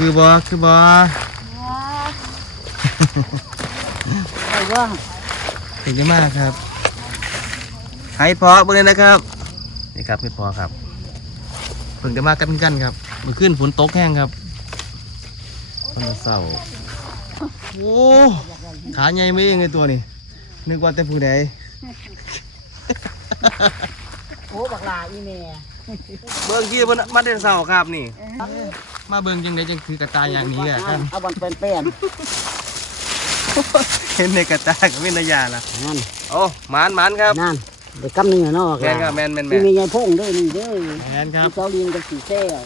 คือบอคือบอไปว่าถึงจะมากครับให้พอเบิ่งเลยนะครับนี่ครับไม่พอครับเพิ่งจะมากันกันครับเมื่อคืนฝนตกแห้งครับคนละเศร้าโอ้ขาใหญ่ไม่เองเลยตัวนี้นึกว่าแต่ผู้ใดโอ้บักลาอีแม่ เบิ่งยี่บนมาเดินเสาครับนี่ มาเบิ่งจังไดจังคือกระตายอย่างนี้อะกันเอาบันเป็นเป็นเห็นในกระตายกับวินยาล่ะนั่นโอ้หมานหมานครับนั่นเด็กกำเนื้อเนาะแมนครับแมนแมนแมที่นมีไงพงด้วยนี่เด้อแมนครับเจ้าลิงกับสีแซ่ว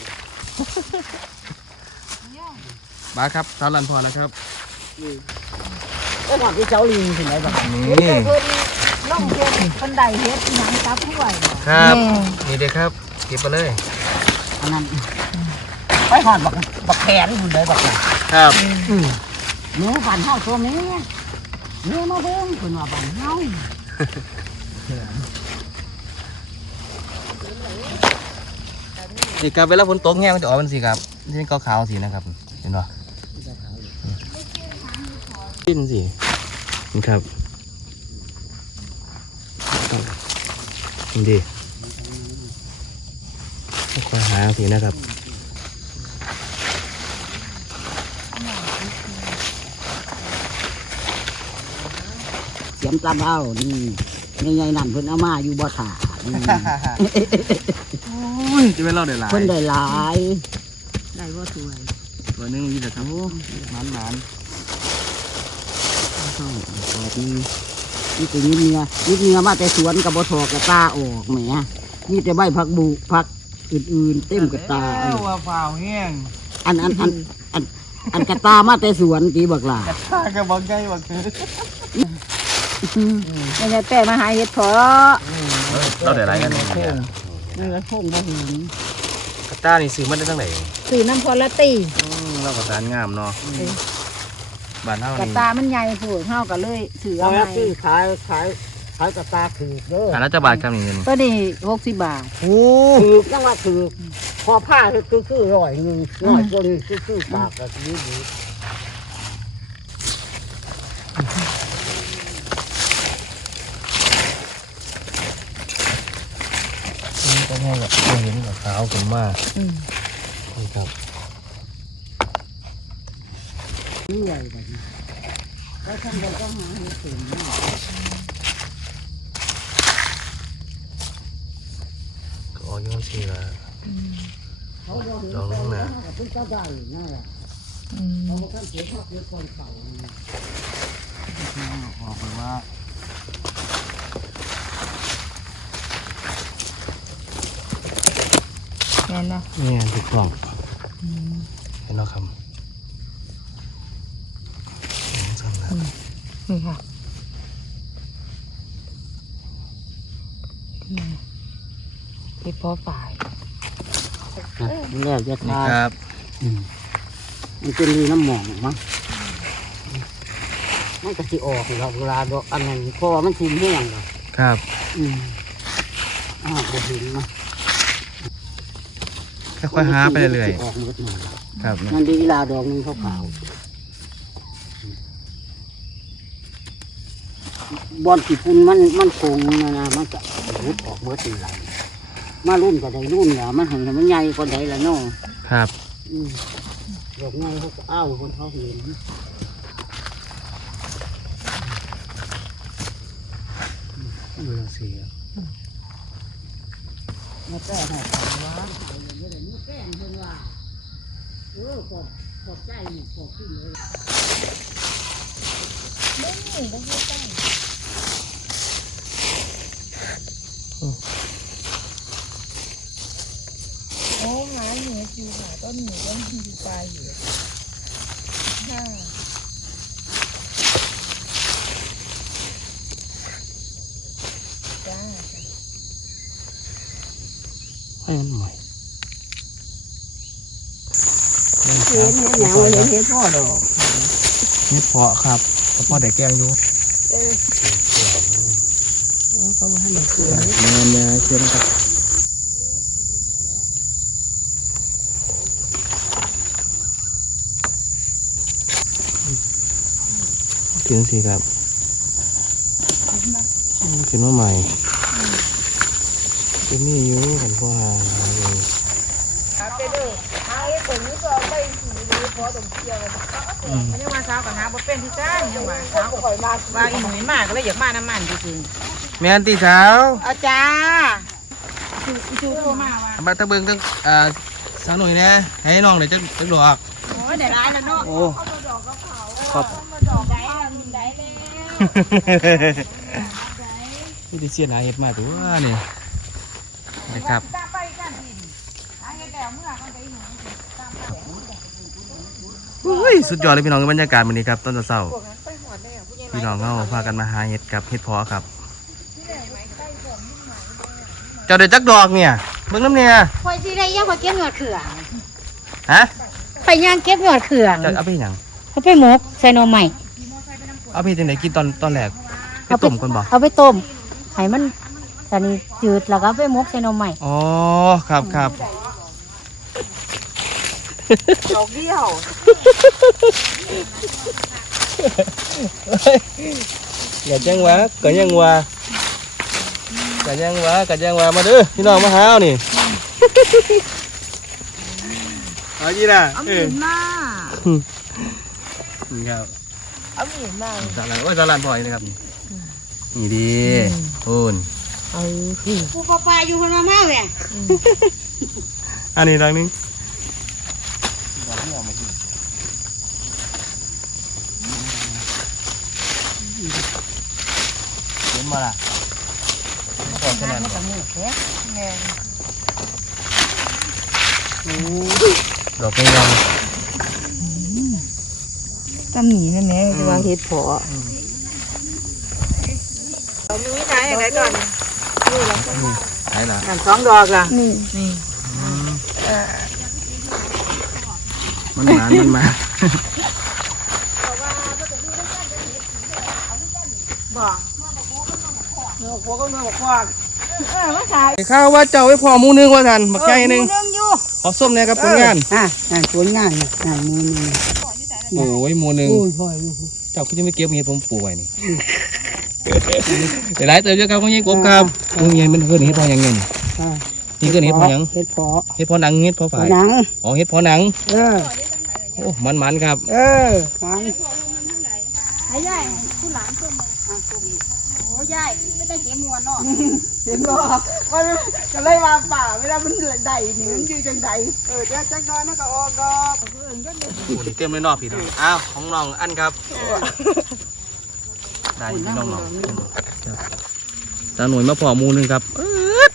บาครับสาวลันพอแล้วครับก็หอดที่เจ้าลิงถึงไหนบ้างนี่เพิ่นล่องเฮ็ดบันไดเฮ็ดหยังซับห้วยครับนี่เด็กครับ เก็บไปเลยอันนั้นไปหอดบักบักแขนถึงไหนบักลาครับเนื้อบันเฮาตัวนี้เนื้อมาเบิ่งเพิ่นว่าบันเฮานี่ครับเวลาฝนตกแห้งมันจะออกเป็นสีครับนี่เป็นขาวๆสีนะครับ เห็นป่ดิ้นสินี่ครับนี่ดิ ค่อยหาสีนะครับเสียมตาเบ้านี่ใหญ่ๆนั่นเพิ่นเอามาอยู่บ่ถ่านี่อุ้ยจะเป็นเราเดี๋ยวหลายเพิ่นได้หลายได้บ่สวยตัวหนึงมีแต่ทั้งโอ้หมันหมันเข้าตอดนี่นี่เป็นยิบเนื้อยิบเนื้อมาแต่สวนกับบ่ถอกกระตาออกแหมนี่แต่ใบผักบุผัก อื่นๆ เต็มกระตาเอ้าว่าเปล่าแห้งอันอันอันอันอันกระตามาแต่สวนตีบักหลากระตากระบอกใหญ่บอกคือไม่ใช่แต่มาหาเฮ็ดเพาะเราเดี๋ยวไรกันเนี่ยนี่ก็พงบ่เห็นกระตานี่ซื้อมาได้ตั้งไหนซื้อน้ำพอละตีเราประสานงามเนาะบ้านเฮากระนี่ตามันใหญ่ผูกเฮาก็เลยซื้อเอาเอาแล้วให้ที่ขายขาย ขายกระตาถือเด้ออันละจะบาทครับนี่เงินตัวนี้60บาท โอ้ถือจังว่าถือพอผ้าคือคือร้อยหนึงร้อยคนคือคือปากก็ดีดีก็แห้งแบบเห็นกับขาวขึ้นมากอืมนี่ครับเรื่อยแบบนี้แล้วท่านเราก็หาเห็ดเข็มเนาะ ก็ออกย้อน สีละเขาบอกเห็นลองลงนะต้อืมบอกานเสียภาพเยอะก่อนเก่าออกไปว่าแม่นเนาะนี่ถูกต้องเห็นแล้วครับสั่งแล้วนี่ค่ะ เฮ็ดเพาะฝ่ายแล้วจะนี่ทาครับมันจะมีน้ำหมองมั้งมันก็สิออกเราเวลาดอกอันนั้นเพราะว่ามันชุ่มแห้งเลยครับอืมอ้าวบ่เห็นนะค่อยๆหาไปเรื่อยออกหมดหน่อยๆครับมันดีลาดอกหนึงขาวๆบอลสีพุ่นมันมันคงนะนะมันจะรุดออกเมื่อตีไร มารุ่นก็ได้รุ่นแล้วมันหันมันใหญ่กว่าใดละเนาะครับอืมดอกไงเขาก็อ้าวคนเขาเห็นดูจังสีครับมาแก้ให้เขาว่าไม่ได้มีแก้เพิ่นว่าเออขอบขอบใจขอบขึ้นเลยโอ้หาหนูอยู่ค่ะต้นหนูต้นที่ปลายอยู่ค่ะจ้าให้มันหม่อยเห็นเห็นหยังเห็นเห็นพ่อดอกนี่เพาะครับเพาะแต่แกงอยู่เออเขามาให้หนูเกลือเงินยาเช่นครับ ขึ้นสิครับขึ้นมาใหม่เป็นนี่อยู่กันว่าอยู่หาไปเด้อหาไอ้ตัวนี้ก็เอาไปสีดีพอตรงเที่ยวอืมมันยังมาเช้ากับหาบ่เป็นที่จ้ายังว่าเช้าก็ว่าอีหนุ่ยมากก็เลยอยากมาน้ำมันจริงแม่นตีสาวๆอาจารย์จูจูโทรมาว่าบัตรเบิงตั้งอ่าสาวหน่อยนะให้น้องเดี๋ยวจะจะหลอกโอ้ยได้ร้ายแล้วเนาะโอ้ขอบ ดอกได้แล้วมีได้แล้ว นี่ดิเสียนายเห็ดมาตัวนี่นะครับตามไปกันดิหาเฮ็ดแล้วเมื่อกันไปหนูอุ้ยสุดยอดเลยพี่น้องบรรยากาศวันนี้ครับต้นเสาร์พวกนั้นไปหอดแล้วผู้ใหญ่พี่น้องเขาพากันมาหาเห็ดกับเห็ดเพอครับ เจ้าเด็ดจักดอกเนี่ยเบิ่งน้ำเนี่ยคอยสิได้ย่างมาเก็บหยอดเขืองฮะไปย่างเก็บหยอดเขืองเจะเอาไปเฮ็ดหยังเขาไปหมกใส่หน่อใหม่ เอาไปเฮ็ดจังไดกินตอนตอนแรกไปต้มก่อนบ่เอาไปต้มให้มันตอนนี้จืดแล้วก็เอาไปหมกใส่หน่อใหม่อ๋อครับครับดอกเดียวอย่าแจ้งว่าก็ยังว่าก็ยังว่าก็ยังว่ามาเด้อพี่น้องมาหาเอานี่เอาจีน่ะเอาเอมีอดมานี่ครับ เอามีดมาสาลานโอ้ยสาลานบ่อยนะครับนี่ดีโอนผู้ปลาปลาอยู่คนมามาแม่อันนี้ดังนึงเห็นมาล่ะก่อนขนาดดอกไม้ยัง ตำหนีนั่นแหละจะวางเฮ็ดพอเอามีวิธียังไงก่อนไหนล่ะนั่นสองดอกล่ะนี่นี่มันหมานมันมาเนื้อหัวก็เนื้อบอกว่าเออมาขายข้าวว่าเจ้าไว้พอหมูหนึงว่าทันบักใหญ่หนึงเรื่องอยู่ขอส้มเนี่ยครับผลงานอะงานสวนงานน่ะงานมือนี่ โอ้ยหมูหนึงโอ้ยพ่อยอยู่เจ้าก็จะไม่เก็บเห็ดผมปลูกไว้นี่เดี๋ยวหลายเติมเยอะครับพ่อใหญ่กบครับโอ้ยใหญ่มันเกินเห็ดพอยังไงนี่อะนี่เกินเห็ดพอยังเฮ็ดเพาะเห็ดพอหนังเห็ดพอเพาะฝายหนังอ๋อเห็ดพอหนังเออโอ้มันมันๆครับ เออมันให้ยายผู้หลานต้มอะต้มโอ้ยายไม่ ได้เก็บมวนเนาะเห็นบ่มันก็เลยว่าป่าเวลามันได้นี่มันอยู่จังไดเออเดี๋ยวจักหน้อยมันก็ออกดอกโอ้นี่เต็มเลยเนอกพี่น้องอ้าวของน้องอันครับ ได้พี่น้องน้องครับสาวหน่วยมาพอหมูหนึงครับอึ๊ด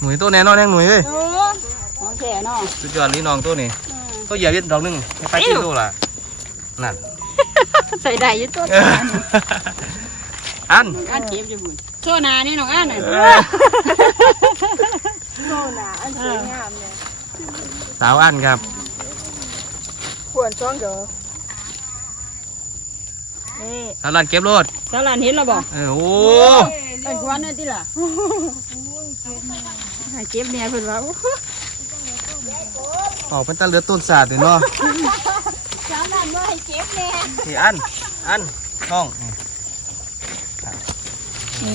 หน่วยตัวแน่นอนแน่หน่วยเอ้ยโอ้ของแก่เนาะสุดยอดนี่น้องตัวนี้ตัวใหญ่เย็ดดอกหนึงให้ไปกินตัวละนั่น ใส่ได้อยี่ตัวเออ อันอันเก็บอยู่บุญโซนานี่น้องอันน่ะโน่นน่ะอันสวยงามเนี่ยสาวอันครับควรช่องเด้อนี่สาวรันเก็บรถสาลานเห็นแล้วบ่เออโอ้ไอ้ควันนั่นติล่ะให้เก็บเนี่ยเพิ่นว่าออกเป็นตาเหลือต้นศาสตร์เลยเนาะสาลานว่าให้เก็บแน่นี่อันอันน้อง นี่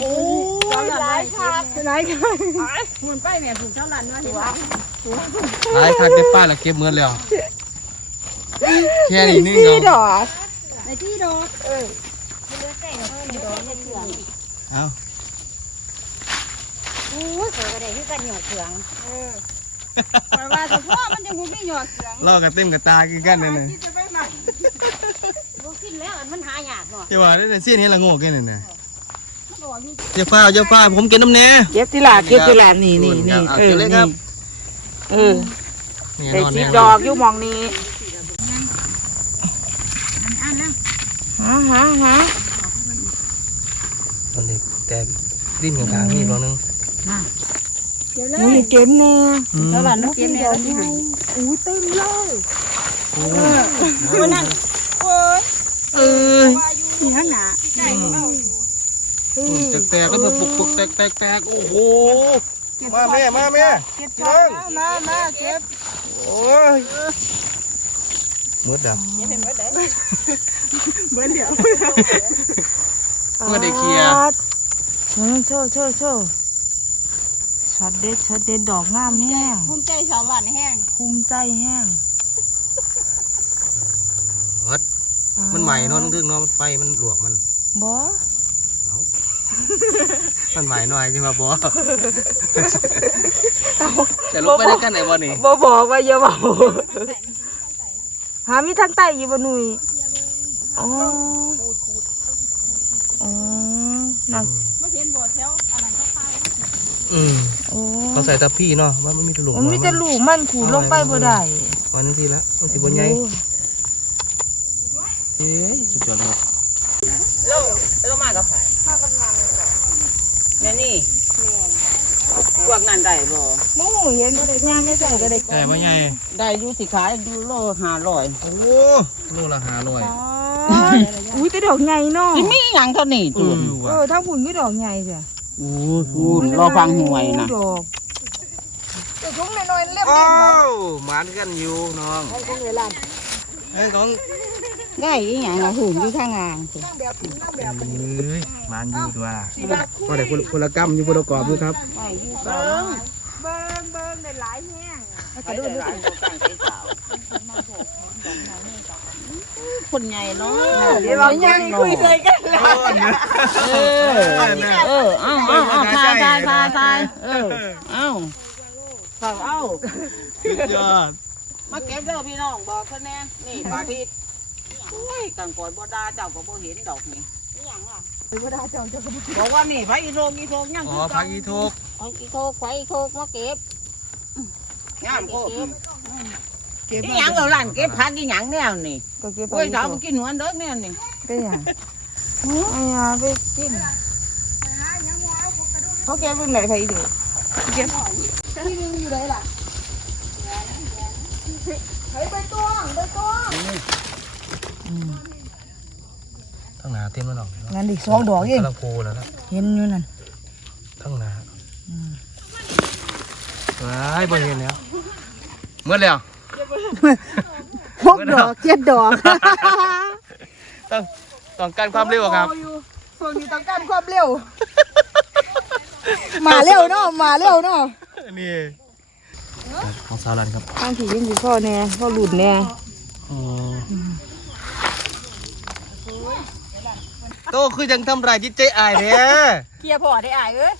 โอ้ยหลายครับหลายครับมันไปแม่ผูกสาลานว่าเห็นว่าหลายคักได้ป้าแล้วเก็บเงินแล้วแค่นี้นึงสี่ดเนาะอกในที่ดอกเออเอาโอ้ยเสือก็ได้คือกันหยอดเขืองเออเพราะว่าเฉพาะมันจะบ่มีหยอดเขืองลอกกันเต็มกับตาคือกันเลย บ่กินแล้วอันมันหายากเนาะเจ้าว่าได้เสี้ยนเห็นละโง่กันเลยนะมันบอกอยู่เจ้าฟ้าเจ้าฟ้าผมกินน้ำเน่เก็บที่หลาเก็บที่หลานี่นี่นี่เอาเอเก็อบเลยครันี่บเออนี่ได้นอนสิแน่บดอกอยู่หมองนี้อันนั้นหาหาหาตอนเด็กแต่ดิ้นกลางๆนี่รอนึงเดี๋ยวเลนี่ยเก็บแน่สาลานมันเก็บแน่แล้วสิให้อู้เต็มเลยมันนั่นโอ้ย เอ้ยนี่ข้างหน้าแตกๆแล้วมันปุกปุกแตกแตกแตกโอ้โห มาแม่มาแม่เก็บช้อนมามาเก็บโอ้ยมืดแล้วยังเป็นเมื่อใดเมื่อได้เคลียร์เออโชว์โชว์โชว์ช็อตเด็ดช็อตเด็ดดอกงามแห้งภูมิใจสาวหวานแห้งภูมิใจแห้ง วัด มันใหม่เนอนทึงเนอนไฟมันหลวกมันบ่เอามันใหม่หน่อยจังว่าบ่จะลงไปได้กันไหนบ่นี่บ่บอกว่าอย่าบอกหามีทางใต้อยู่บ่หนุ่ยอ๋ออ๋อนั่นเมื่อเห็นบ่แถวอันนั้นก็พายอืมโอ้เขาใส่ตะพี่เนาะว่ามันมีแตะลุกมันมีแต่ลูกมันขูดลงไปบ่ได้วันนี้ทีแล้วมันสิบนใหญ่ เอ๊ะสุดยอดเลยครับเราเรามากับไผแม่นี่พวกนั้นได้บ่หมูเห็นย่างไม่ใส่ก็ได้ใหญ่บ่ใหญ่ได้อยู่สิขายอยู่โลห้าร้อยโอ้โลละห้าร้อยอุ้ยแต่ดอกใหญ่เนาะสิมีหยังเท่านี้เอจุอนเออทั้งผุนก็ดอกใหญ่จ้ะโอ้พูนรอฟังหวยนะดอกแต่ทุ่งน้อยๆเล็บโอ้เล็บเนาะหมานกันอยู่น้องของเวลาไอ้ยของ ได้อีหยังละหุ่นอยู่ข้างงานสินั่งแบบนั่งแบบเอ้ยหมานอยู่ด้วยก็ได้คนคนละกรรมอยู่คนละกรอบด้วยครับได้อยู่เบิ้งเบิ้งเบิ้งได้หลายแห้งไปได้หลายคนตั้งใจสาวคนใหญ่เนาะเดี๋ยวเรายังคุยเลยกันแล้วเออเออเอาเอาเอาทายทายทายทายเออเอาเอาเอาสุดยอดมาเก็บเด้อพี่น้องบอกเขาแน่นี่ปลาพิษโอ้ยกังกอยบ่ดาเจ้าก็บ่เห็นดอกนี่นี่หยังล่ะบอกว่านี่ไผอีโรงอีโรงยังอ๋อพักอีทุกเอาอีโคกไฟอีโคกมาเก็บงามโคเก็บอีหยังเอาหลานเก็บพักอีหยังแนวนี่ก็เก็บไปโอ้ยสาวบ่กินหัวเด้อแนวนี่ได้ยังไอ้ยาไปกินเขาแกเป็นไหนใครดูเก็บที่นึงอยู่ไหนล่ะเฮ้ยไปตัวงไปตัวง ทั้งหนาเต็มแล้วน้องงานดิสองดอกเองกำลังโคแล้วนะเห็นอยู่นั่นทั้งหนาว้ายบ่เห็นแล้วเมื่อแล้วหกดอกเจ็ดดอกต้องต้องการความเร็วครับส่วนนี้ต้องการความเร็ว มาเร็วเนาะมาเร็วเนาะนี่ของสาวรันครับข้างที่ยังอยู่พ่อแน่พ่อหลุดแน่ อ๋อ โตคือจังทำลายจิตใจอายแท้เคลียร์พอได้อ้ายเอ้ย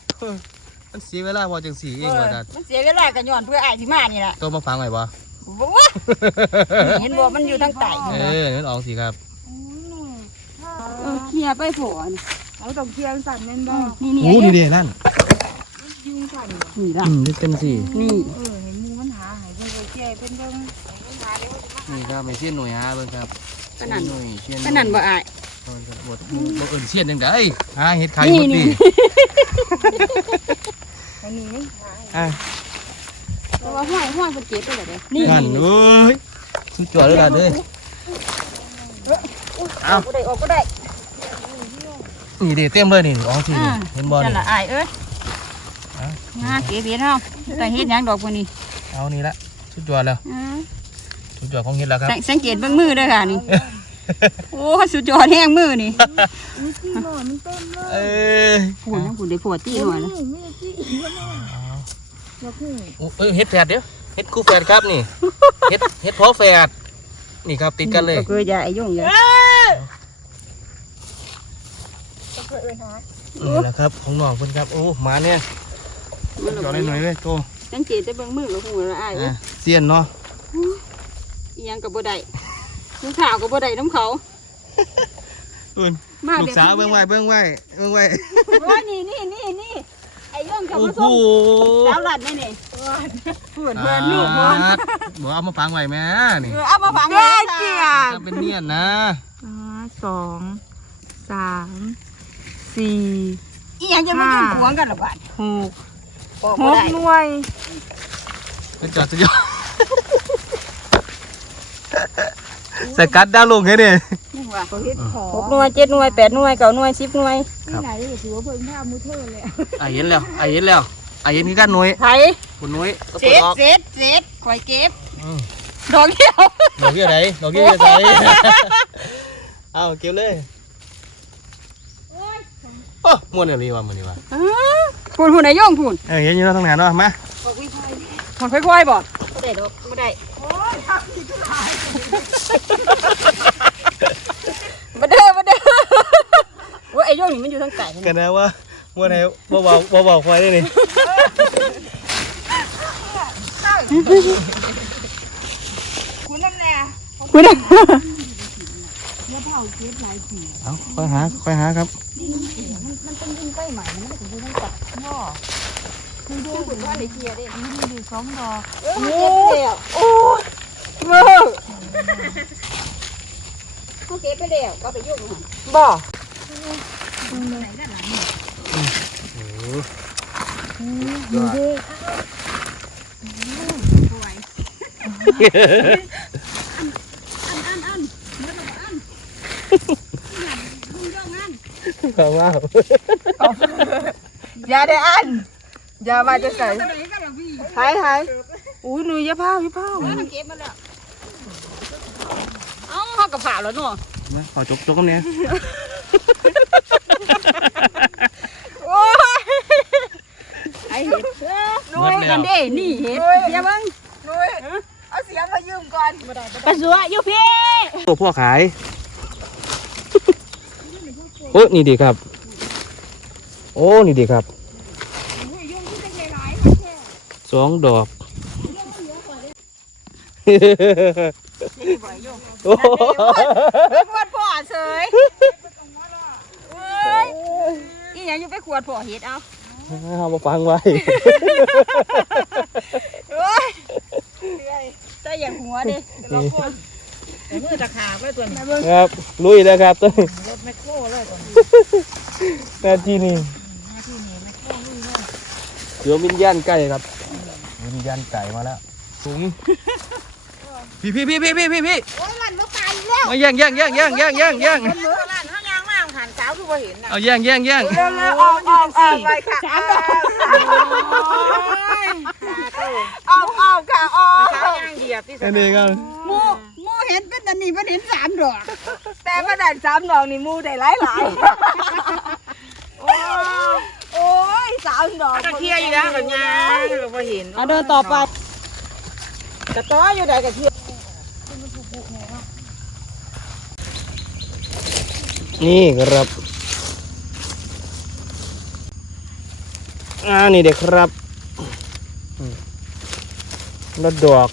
มันเสียเวลาพอจังสีเองว่าดัดมันเสียเวลากันย้อนเพื่ออ้ายสิมานี่แหละโตมาฟังหน่อยบ่บ่ว่าเห็นบ่มันอยู่ทางใต้เออนั่นออกสิครับเออเคลียร์ไปฝนเอาต้องเคียงสั่นแม่นบ่นี่นี่โอ้นี่เด้นั่นนี่ละอืมนี่เป็นสินี่เออเห็นหมูมันหาใหายเพิ่นไปแก้เพิ่นเบิ่งนี่ครับไม่เสี้ยนหน่วยฮะเบิ่งครับขนาดหน่วยเสี้ยนขนาดบ่อาย บดบ่เอินเสี้ยนจังได๋หาเฮ็ดไข่หมดนี่ดินี่อันนี้อะแต่ว่าห้อยห้อยเพิ่นเก็บไปแล้วเด้นี่นั่นเอ้ยสุดยอดเลยล่ะเด้เอาก็ได้ออกก็ได้นี่เด้เต็มเลยนี่ออกสินี่เห็นบ่นั่นี่ละอ้ายเอ้ยอะงาเก็บเฮ็ดเฮาแต่เฮ็ดยังดอกพวกนี้เอานี่ละสุดยอดแล้วอ่าสุดยอดของเฮ็ดแล้วครับสังเกตเบิ่งมือด้อค่ะนี่ โอ้สุดยอดแห้งมือนี่มีที่หน่อยมันเต็มเลยเอ้ยพูดยังพูดได้ปวดตีหน่อยนะนี่มีที่อีกบ่เนาะอยากฮู้โอ้เอ้ยเฮ็ดแฝดเดี๋ยวเฮ็ดคู่แฝดครับนี่เฮ็ดเฮ็ดพอแฝดนี่ครับติดกันเลย ก็คืออย่าไอ้ยุ่งอย่านี่แหละครับของน้องเพิ่นครับโอ้หมาเนี่ยจอดได้หน่อยเว้ยโตสังเกตแต่เบิ่งมือก็ฮู้แล้วอ้ายเอ้อะยเสียนเนาะอีหยังก็บ่ได้ ลูกสาวก็บ่ได้น้ำเขาอุ่นมาลูแบกบสาวเบิ่งไว้เบิ่งไว้เบิ่งไว้โอ้ยนี่นี่นี่นี่ไอ้ยุ่งกับโอ้มาโหส่งสาวหลัดนี่นี่พูดเพิ่นลูกเพิ่นอ่าบ่เอามาฟังไว้แม่นี่เออเอามาฟังได้เกียรจะเป็นเนียนนะอ่าสองสามสี่อีหยังจะมายุ่งขวงกันละบาดหกบอกหบ่กได้หน่วยเป็นจอดสุดยอด สกัดดาวลงให้เนี่ยนี่ว่าเขาเฮ็ดขอหกหน่วยเจ็ดหน่วยแปดหน่วยเก้าหน่วยสิบหน่วยที่ไหนก็ถือว่าเพิ่งท่ามูเทอร์เลยอะอะเห็นแล้วอะเห็นแล้วอะเห็นคือกันหน่วยไผคุณหน่วยก็เศเปิดษออกเศษเศษข่อยเก็บอืมดอกเดียวดอกเบี้ยไหนดอกเบี้ยไหนเอาเก็บเลยโอ้ม่วนอะไรวะมันนี่วะพูนพูนไหนย่องพูนเออเห็นอยู่แล้วทางไหนเนาะมาพูนค่อยๆบ่ไม่ได้ดอกไม่ได้ มาเด้อมาเด้อว่าไอ้ย่องนี่มันอยู่ทางไก่กันนะว่าม่วนไหนบ่เบาบ่เบาควายได้นี่คุณน้ำแน่คุณน่ะเอาค่อยหาค่อยหาครับ มันเป็นดินใกล้ใหม่มันไม่ถึงดินตัดพ่อคือดูเหมือนว่าได้เกียร์ได้มันดีสองดอกเออ มันเก็บไปแล้วโอ้ยเมื่อเขาเก็บไปแล้วก็ไปยุ่งหันบ่ก็ว่าอย่าได้อันอย่ามาจะใส่หายหายอุ้ยหนูอย่าพาวอย่าพาวมันเก็บมาแล้วเอ้าเขากับ ผ่าแล้วเนาะมาขอจกจกกันเนี่ยโอ้ยไอเห็ดหมดแล้วกันเด้นี่เห็ดอย่าเบังนุยเอาเสียงมายืมก่อนปลาสัวอยู่พี่ตัวพ่อขายโอ้นี่ดีครับ โอ้นี่ดีครับสองดอก โอ้โหขวดพ่อเสยเอ้ยอีหยังอยู่ไปขวดพ่อเห็ดเอาเอามาฟังไว้เอ้ยใจอย่างหัวดิไอ้มือตะขาบเลยตัวนี้ครับลุยแล้วครับต้นรถแมคโครเลยตัวนี้นาทีนี้เดี๋ยววิญญาณไก่ครับวิญญาณไก่มาแล้วถุง พี่พี่พี่พี่พี่พี่พี่โอ้ยมันมาตายแล้วมาย่างย่างย่างย่างย่างย่างย่างมันมือร้านข้างยางมากหันสาวคือบ่เห็นน่ะเอาย่างย่างย่างเร็วๆออกออกออกไปค่ะสามดอกออกออกค่ะออกข้างยางเดียบที่สอันนี้ครับหมูหมูเห็นเป็นอันนี้มันเห็นสามดอก แต่มาได้สามดอกนี่มูได้หลายหลายโอ้ยสามดอกก็เคลียร์อยู่แล้วกับยางก็บ่เห็นเอาเดินต่อไปกระต้ออยู่ใดกระเทียม นี่ครับอ่านี่เด็กครับอืมแล้วดอก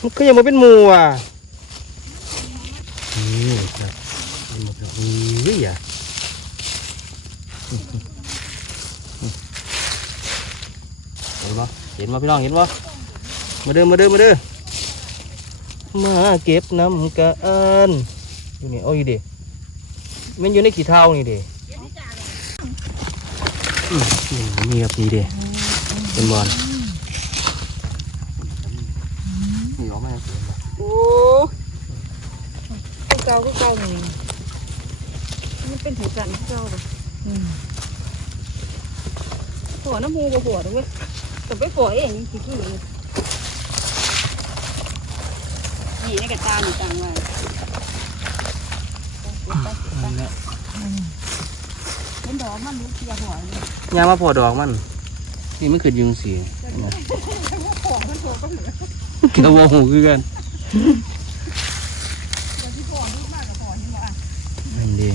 มันก็ยังมาเป็นหมูอะนี่ครับมันมาเป็นเฮ้ยอะเห็นปะเห็นปะพี่น้องเห็นปะมาเด้อมาเด้อมาเด้อมาเก็บน้ำกันอยู่นี่เอาอยู่ดิ มันอยู่ในขี้เท้านี่ดิอืมนี่ครับนี่ดิเป็นบอลนี่ออกมาเสียงโอ้คือเก่าคือเก่านี่มันเป็นหัวจันทร์เจ้าบ่หัวน้ำมูบ่หัวด้วยแต่ไปหัวเองยังคิดอยู่เลยนี่ในกระตาหนูตังไว้นั่นแหละ เป็นดอกมันรู้เสียหัวเลยยางมาพอดอกมัน นี่มันเกิดยุงเสียเกี่ยวว่าหูคือกันนั่นดี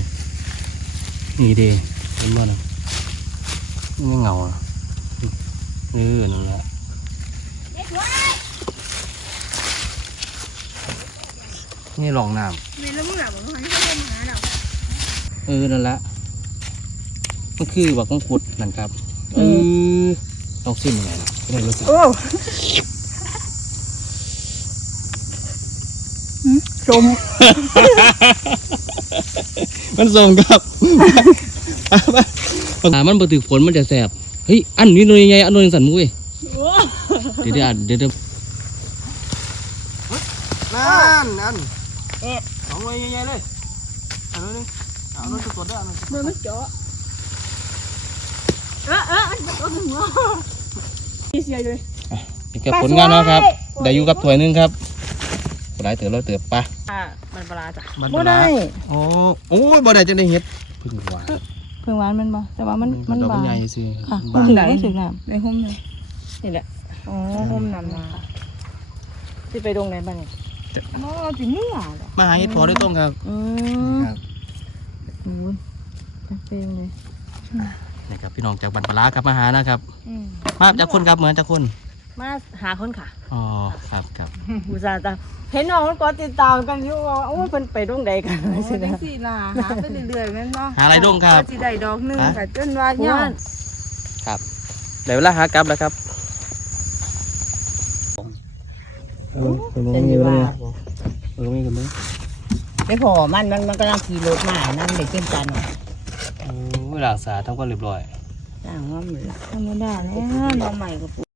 นี่ดีเห็นบ่นะนี่ไม่เหงาอะเออนั่นแหละนี่หลองน้ำมีแล้วมึงอะบอกว่าให้เขาเล่นหา เราเออนั่นแหละมันคือบักมังคุดนั่นครับ เออต้องซิมยังไงนะไม่ได้รู้สึกโอ้ชม มันส่งครับอ่ามันปฏิฝนมันจะแสบ เฮ้ย อันนี้หน่วยใหญ่อันหน่วยสั่นมุ้ยเดี๋ยวเดี๋ยวอะเดี๋ยวเดี๋ยวนั่นนั่นเอ๊ะสองหน่วยใหญ่ๆเลยอันนึง เอาหน่วยตัวเด้ออันนึงมือมันเจาะเออเออมันโดนหัวมีเสียเลยนี่ครับผลงานเนาะครับได้อยู่กับถ้วยนึงครับปลาเติบเราเติบปะอ่ามันปลาจ้ะมันบ่ได้โอ้โอ้ยบ่ได้จะได้เฮ็ดพึ่งหวานพิ่งหวานมันบ่แต่ว่ามันมันบางใหญ่สิค่ะบางถึงได้ถึงน้ำในห้มเลยนี่แหละอ๋อห้มนำมาที่ไปตรงไหนบ้างเนี่ยอ๋อจิเนื้อเหรอมาหาเฮ็ดพอได้ต้มครับอืมครับ โอ้ยเป็นเลยนี่ครับพี่น้องจากบันปลาครับมาหานะครับอืมมาจากคนครับเหมือนจากคนมาหาคนค่ะอ๋อครับครับอุตส่าห์ตามเห็นน้องมันก็ติดตามกันอยู่ว่าโอ้ยเพิ่นไปตรงใดกันโอ้สิจันะงสี่ล่ะหาไปเรื่อยๆแม่นบ่หาอะไรด้งครับก็สิได้ดอกหนึงฮะค่ะจนว่าเพราะเหยาว่าครับเดี๋ยวเวลาหากลับแล้วครับเออเป็นจะยังไงมีว่าเออไม่กันเลย ไม่พอมันมันมันกำลังขี่รถมานั่นเด็กเช่นกันโอ้ยหลังสาทำก็เรียบร้อย ต่างว่ามันธรรมดาแล้วน้องใหม่ก็